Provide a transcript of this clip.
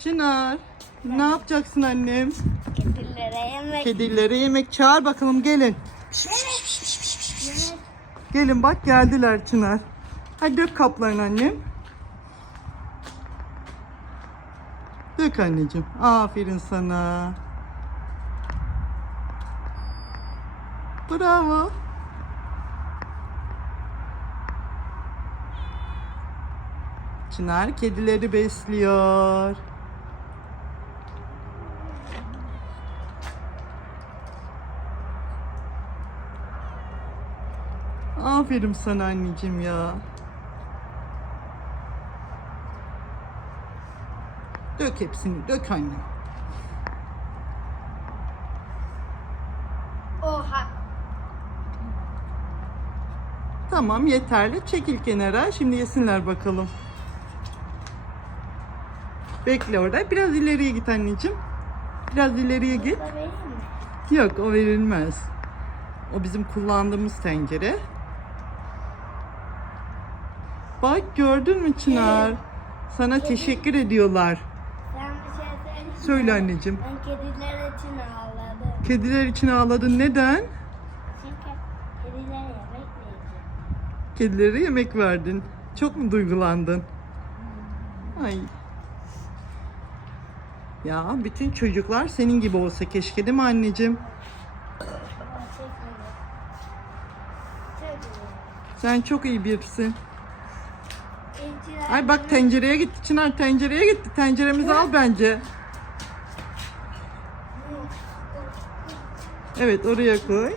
Çınar, ne yapacaksın annem? Kedilere yemek. Kedilere yemek çağır bakalım gelin. Gelin bak geldiler Çınar. Hadi dök kaplarını annem. Dök anneciğim. Aferin sana. Bravo. Çınar kedileri besliyor. Aferin sana anneciğim ya. Dök hepsini, dök anne. Oha. Tamam yeterli. Çekil kenara. Şimdi yesinler bakalım. Bekle orada. Biraz ileriye git anneciğim. Biraz ileriye git. Yok o verilmez. O bizim kullandığımız tencere. Bak gördün mü Çınar? Sana teşekkür ediyorlar. Ben bir şey söyleyeyim. Söyle anneciğim. Ben kediler için ağladım. Kediler için ağladın. Neden? Çünkü kediler yemek yiyecek. Kedilere yemek verdin. Çok mu duygulandın? Ay. Ya bütün çocuklar senin gibi olsa keşke değil mi anneciğim? Ama çok iyi. Çok iyi. Sen çok iyi birisin. Ay bak tencereye gitti Çınar tencereye gitti. Tenceremizi al bence. Evet oraya koy.